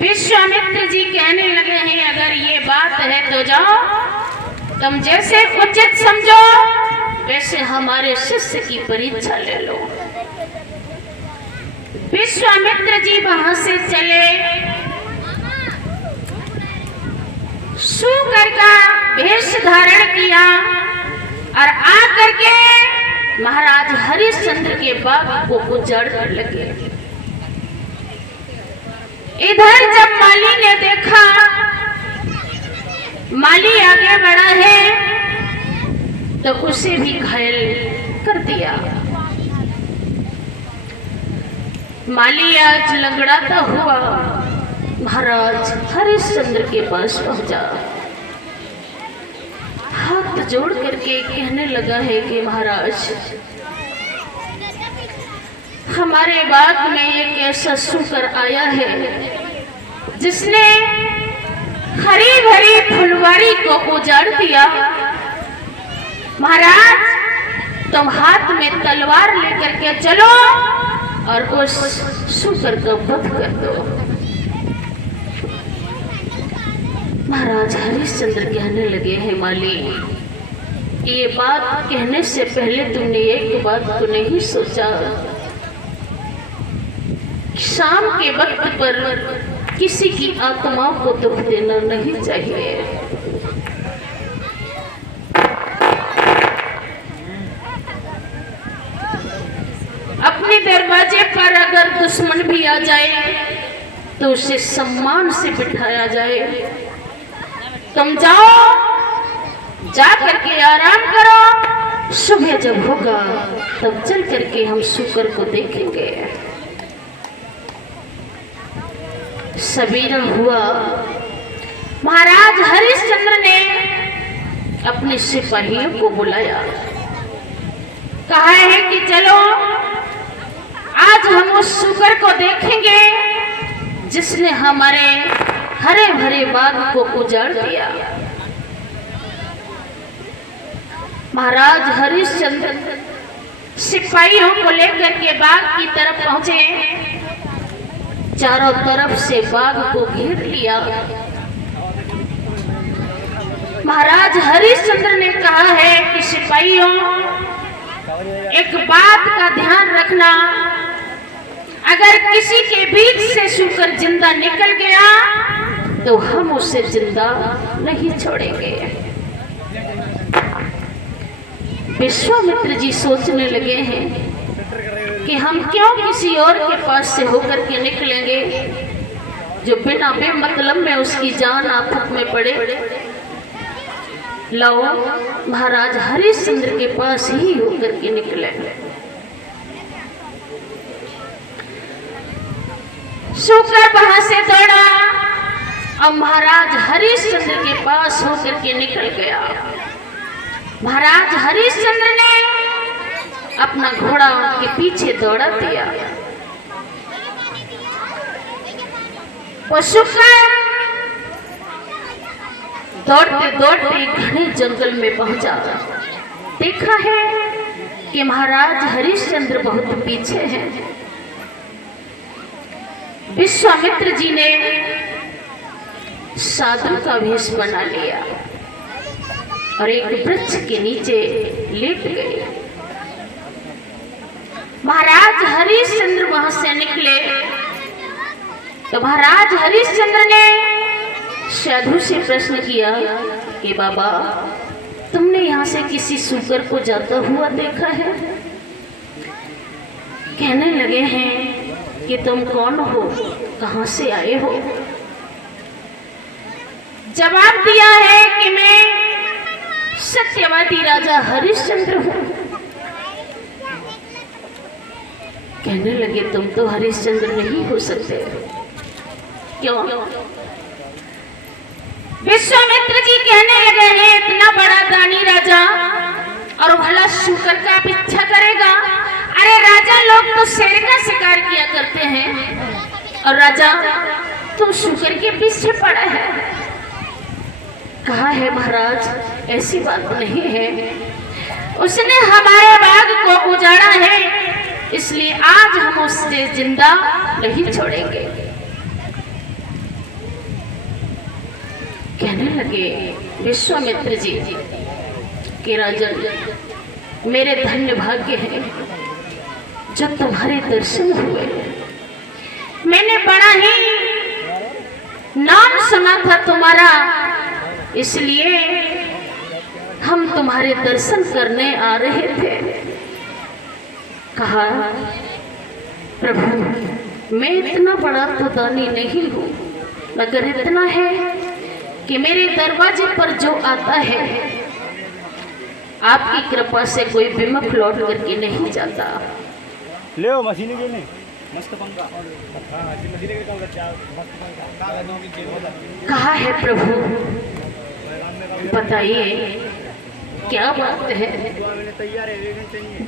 विश्वामित्र जी कहने लगे हैं, अगर ये बात है तो जाओ, तुम जैसे उचित समझो वैसे हमारे शिष्य की परीक्षा ले लो। विश्वामित्र जी वहां से चले, सूकर का वेश धारण किया और आकर के महाराज हरिश्चंद्र के बाग को उजाड़ने लगे। इधर जब माली ने देखा, माली आगे बढ़ा है तो उसे भी घायल कर दिया। माली आज लंगड़ाता हुआ महाराज हरिश्चंद्र के पास पहुंचा, हाथ जोड़ करके कहने लगा है कि महाराज, हमारे बाग में एक ऐसा सूकर आया है जिसने हरी भरी फुलवारी को उजाड़ दिया। महाराज, तुम हाथ में तलवार लेकर के चलो और उस सूकर का वध कर दो। महाराज हरिश्चंद्र कहने लगे हैं, माली, ये बात कहने से पहले तुमने एक बात तो नहीं सोचा, शाम के वक्त पर किसी की आत्मा को दुख देना नहीं चाहिए। अपने दरवाजे पर अगर दुश्मन भी आ जाए तो उसे सम्मान से बिठाया जाए। तुम जाओ, जा करके आराम करो, सुबह जब होगा तब चल करके हम शुक्र को देखेंगे। सवेरा हुआ, महाराज हरिश्चंद्र ने अपने सिपाहियों को बुलाया, कहा है कि चलो आज हम उस शुक्र को देखेंगे जिसने हमारे हरे भरे बाग को उजाड़ दिया। महाराज हरिश्चंद्र सिपाहियों को लेकर के बाग की तरफ पहुंचे, चारों तरफ से बाग को घेर लिया। महाराज हरिश्चंद्र ने कहा है कि सिपाहियों, एक बात का ध्यान रखना, अगर किसी के बीच से शुक्र जिंदा निकल गया तो हम उसे जिंदा नहीं छोड़ेंगे। विश्वामित्र जी सोचने लगे हैं कि हम क्यों किसी और के पास से होकर के निकलेंगे जो बिना बेमतलब में उसकी जान आफत में पड़े। लाओ, महाराज हरिश्चंद्र के पास ही होकर के निकले। शुक्र वहां से दौड़ा और महाराज हरिश्चंद्र के पास होकर के निकल गया। महाराज हरिश्चंद्र ने अपना घोड़ा उनके पीछे दौड़ा दिया। वो शुक्र दौड़ते दौड़ते घने जंगल में पहुंचा। देखा है कि महाराज हरिश्चंद्र बहुत पीछे हैं। विश्वामित्र जी ने साधु का वेश बना लिया और एक वृक्ष के नीचे लेट गए। महाराज हरिश्चंद्र वहां से निकले तो महाराज हरिश्चंद्र ने साधु से प्रश्न किया कि बाबा, तुमने यहाँ से किसी सूकर को जाता हुआ देखा है? कहने लगे हैं कि तुम कौन हो, कहाँ से आए हो? जवाब दिया है कि मैं सत्यवादी राजा हरिश्चंद्र हूँ। कहने लगे तुम तो हरिश्चंद्र नहीं हो सकते। क्यों? विश्वामित्र जी कहने लगे हैं इतना बड़ा दानी राजा और भला शूकर का पीछा करेगा? अरे राजा लोग तो शेर का शिकार किया करते हैं और राजा तुम शूकर के पीछे पड़ा है। कहा है महाराज ऐसी बात नहीं है, उसने हमारे बाग को उजाड़ा है, इसलिए आज हम उसे जिंदा नहीं छोड़ेंगे। कहने लगे विश्वामित्र जी कि राजन, मेरे धन्य भाग्य है जब तुम्हारे दर्शन हुए। मैंने बड़ा ही नाम सुना था तुम्हारा, इसलिए हम तुम्हारे दर्शन करने आ रहे थे। कहा प्रभु, मैं इतना बड़ा तो दानी नहीं हूँ, मगर इतना है कि मेरे दरवाजे पर जो आता है आपकी कृपा से कोई विमुख लौट करके नहीं जाता। ले मशीन के नहीं मस्त पंखा। कहा है प्रभु, बताइए क्या बात है?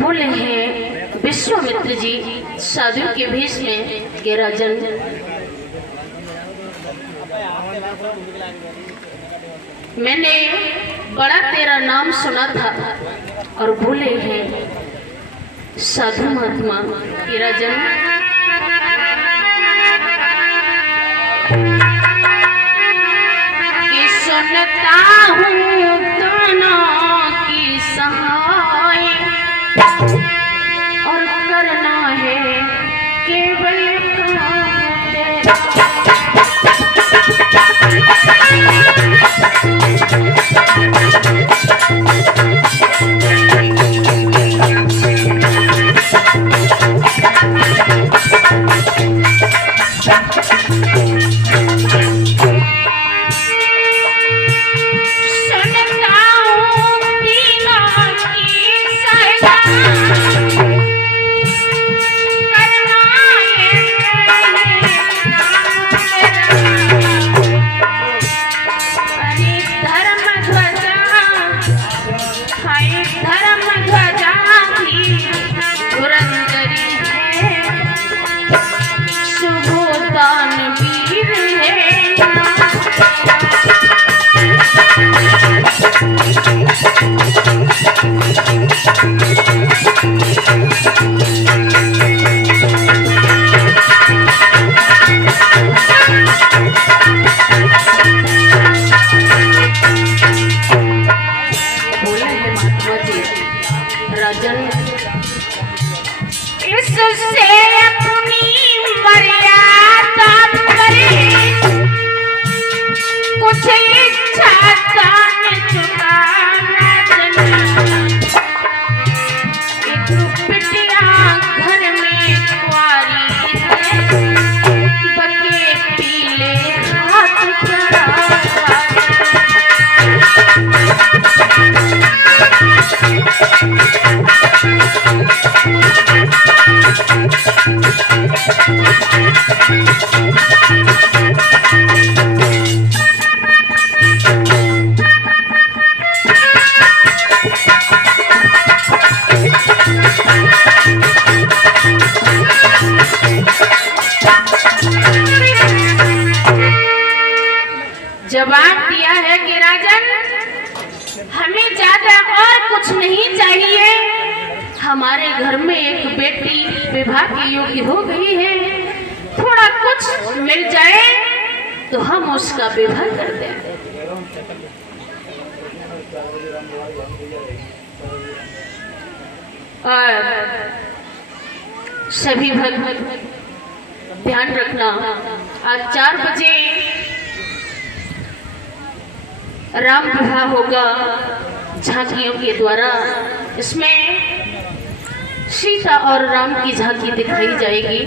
बोले हैं विश्वामित्र जी साधु के भेष में कि राजन, मैंने बड़ा तेरा नाम सुना था और बोले हैं साधु महात्मा कि राजन, कि सुनता हूँ दोनों की सहाय और करना है केवल काम तेरा। दिया है कि राजन हमें ज्यादा और कुछ नहीं चाहिए, हमारे घर में एक बेटी विवाह के योग्य हो गई है, थोड़ा कुछ मिल जाए तो हम उसका विवाह कर दें। और सभी भक्त ध्यान रखना, आज 4 बजे राम विवाह होगा झांकियों के द्वारा। इसमें सीता और राम की झांकी दिखाई जाएगी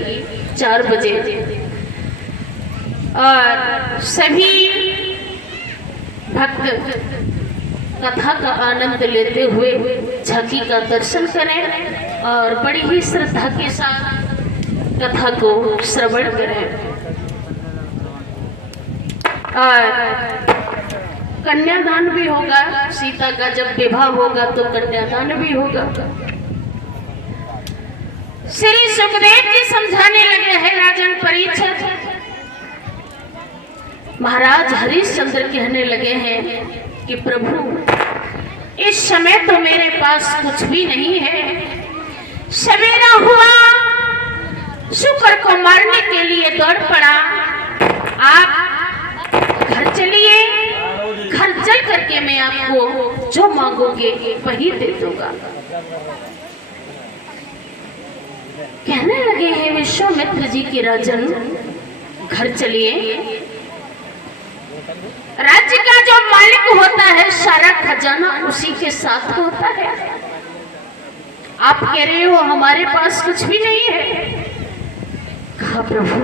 4 बजे। और सभी भक्त कथा का आनंद लेते हुए झांकी का दर्शन करें और बड़ी ही श्रद्धा के साथ कथा को श्रवण करें। और कन्यादान भी होगा, सीता का जब विवाह होगा तो कन्यादान भी होगा। श्री सुखदेव जी समझाने लगे हैं राजन परीक्षित। महाराज हरिश्चंद्र कहने लगे हैं कि प्रभु इस समय तो मेरे पास कुछ भी नहीं है, सवेरा हुआ शुक्र को मारने के लिए दौड़ पड़ा, आप घर चलिए, घर चल करके मैं आपको जो मांगोगे वही दे दूंगा। कहने लगे हैं विश्वामित्र जी की राजन घर चलिए, राज्य का जो मालिक होता है सारा खजाना उसी के साथ होता है, आप कह रहे हो हमारे पास कुछ भी नहीं है। कहा प्रभु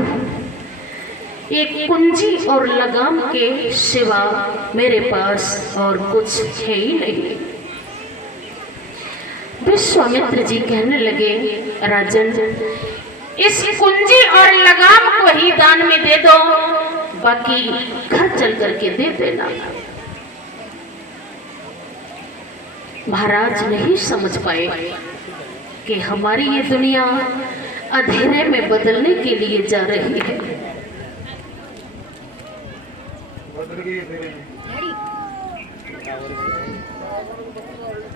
एक कुंजी और लगाम के सिवा मेरे पास और कुछ है ही नहीं। विश्वामित्र जी कहने लगे राजन इस कुंजी और लगाम को ही दान में दे दो, बाकी घर चल करके दे देना। महाराज नहीं समझ पाए कि हमारी ये दुनिया अंधेरे में बदलने के लिए जा रही है।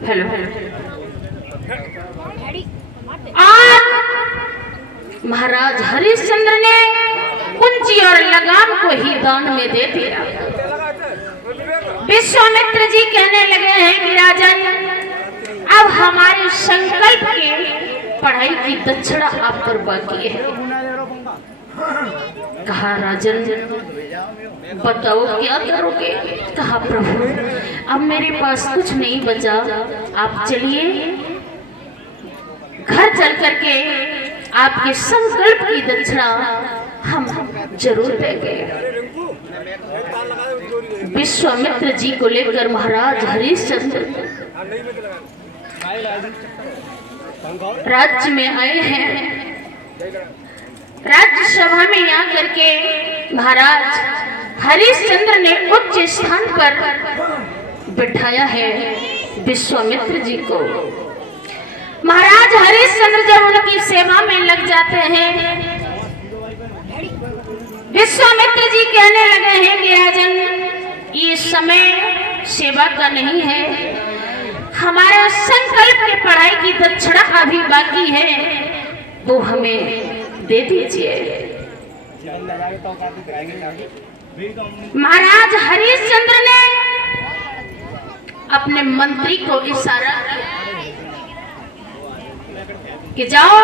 हेलो आज महाराज हरिश्चंद्र ने कुंजी और लगाम को ही दान में दे दिया। विश्वामित्र जी कहने लगे हैं कि राजन अब हमारे संकल्प के पढ़ाई की दक्षिणा आप पर बाकी है। कहा राजन बताओ क्या करोगे। कहा प्रभु अब मेरे पास कुछ नहीं बचा, आप चलिए घर चल करके आपके संकल्प की दक्षिणा हम जरूर देंगे। विश्वामित्र जी को लेकर महाराज हरिश्चंद्र राज्य में आए हैं। राज्य सभा में आकर के महाराज हरिश्चंद्र ने उच्च स्थान पर बिठाया है विश्वामित्र जी को। महाराज हरिश्चंद्र जब उनकी सेवा में लग जाते हैं, विश्वामित्र जी कहने लगे हैं कि राजन ये समय सेवा का नहीं है, हमारे संकल्प की पढ़ाई की दक्षिणा अभी बाकी है, वो हमें दे दीजिए। महाराज हरिश्चंद्र ने अपने मंत्री को इशारा किया कि जाओ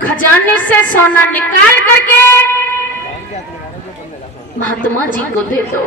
खजाने से सोना निकाल करके महात्मा जी को दे दो।